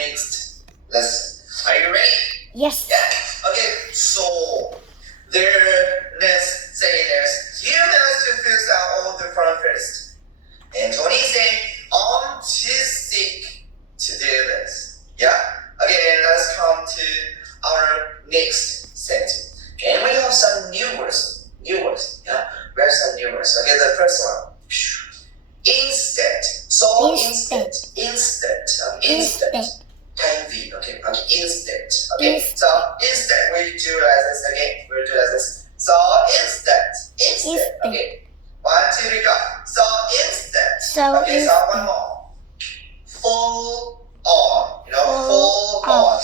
next lesson. Are you ready? Yes. Yeah. Okay. So let's say there's you guys to fill out all the form first. And Tony said, I'm too sick to do this. Yeah. Okay. And let's come to our next sentence. And we have some new words. Yeah. We have some new words. Okay. The first one. Instead. So instead. Can be. Okay. Instead. Okay. So instead we do as this again. We'll do as this. So instead. Okay. 1, 2, 3, go. So instead. Okay. So one more. Full on. Full on.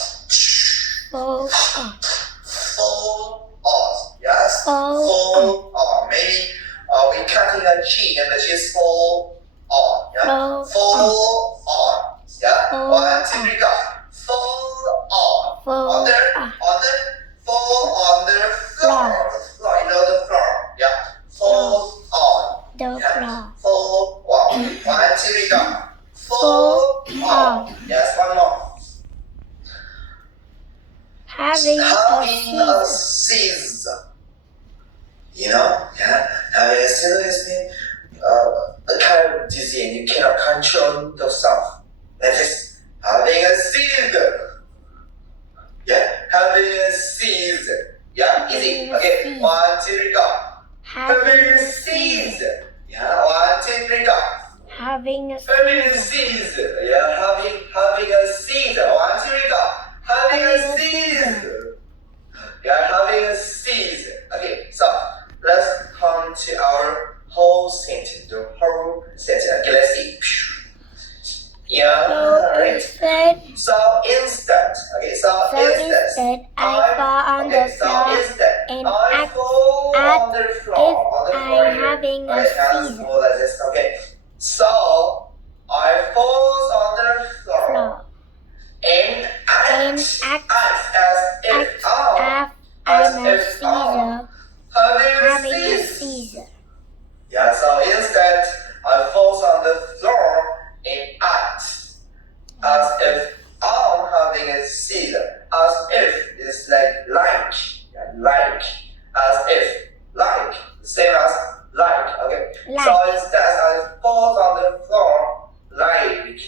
Full on. Yes. Full on. Maybe we cutting a G and the G is full on. Yeah. Full on. Yeah. 1, 2, 3, go. Full on. On the floor. The floor. Yeah. Full on. Yeah. Full on. 1, 2, 3, go. Full on. Yes. One more. Having a season. Yeah. Having a season has been a kind of disease and you cannot control yourself. That is having a season. Yeah, having a season. Yeah, easy. Okay, 1, 2, 3, go. Having a season. Yeah, 1, 2, 3, go. Having a season. Yeah, having a season. 1, 2, 3, go. Having a season. Yeah, having a season. Okay, so let's come to our whole sentence. The whole sentence. Okay, let's see. Yeah, right. So instead. Okay, so instead. I fall on the floor and I fall on the floor. I'm having a season. Okay, so I fall on the floor and act as if I'm having a season. Yeah, so instead I fall on the floor and act as if I'm having a season. As if is like, as if, same as like, okay. So instead I fall on the floor like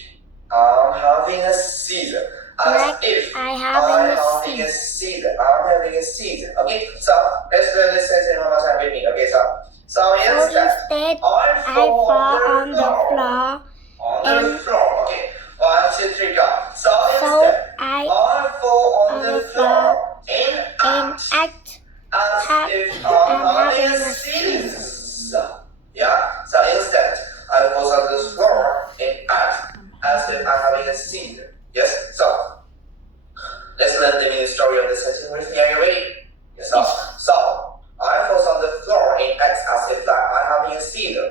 I'm having a season. As if I'm having a season. Okay, so let's learn this sentence one more time with me. Okay, so instead I fall on the floor. Okay. 1, 2, 3, go. So instead I fall on the floor and act as if I'm having a season. Yeah. So instead I fall on the floor and act as if I'm having a season. Yes. So let's learn the meaning story of the sentence with me. Are you ready? Yes. So I fall on the floor and act as if I'm having a season.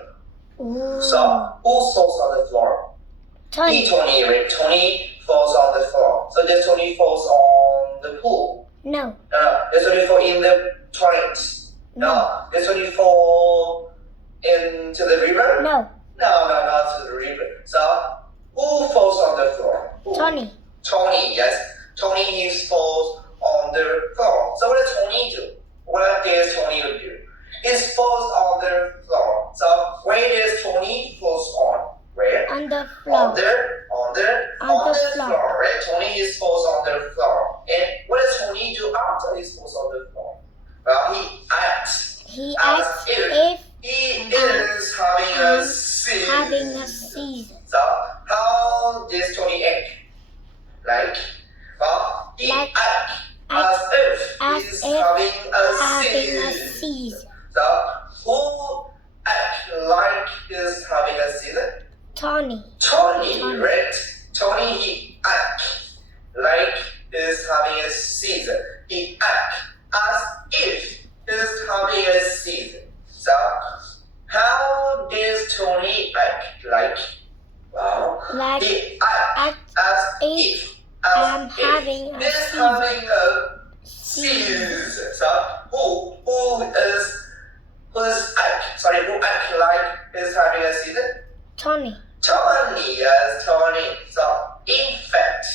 So who falls on the floor? Tony. Tony falls on the floor. So does Tony falls on the pool? No. Does Tony fall in the toilet? No. Does Tony fall into the river? No. No, not to the river. So who falls on the floor? Who? Tony, yes. Tony falls on the floor. So what does Tony do? What does Tony do? He falls on the floor. So where does Tony falls on? Where? on the floor. On the floor, right? Tony falls on the floor. And what does Tony do after he falls on the floor? Well, he acts as if he is having a season. So how does Tony act? Well, he acts as if he's having a season. So who acts like he's having a season? Tony, right? Tony, he acts like he's having a season. He acts as if he's having a season. So, how does Tony act like? Well, he acts as if having a season. So, who acts like he's having a season? Tony. Tony, yes, Tony. So, in fact,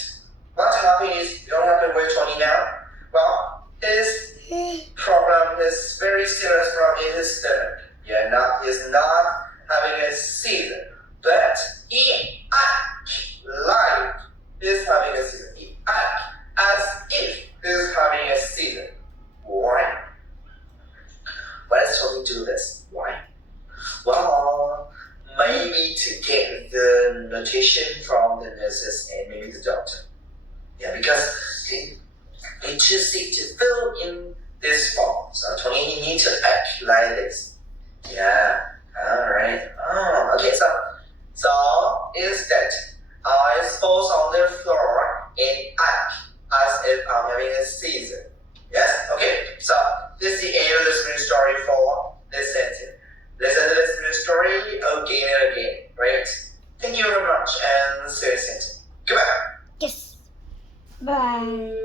nurses and maybe the doctor. Yeah, because they just need to fill in this form. So Tony, you need to act like this. Yeah. Alright. Oh, okay, so instead I suppose on the floor and act as if I'm having a seizure. Yes? Okay, so this is the end of the listening story for this sentence. Listen to the listening story again and again, right? Thank you very much and see you soon. Goodbye. Yes. Bye.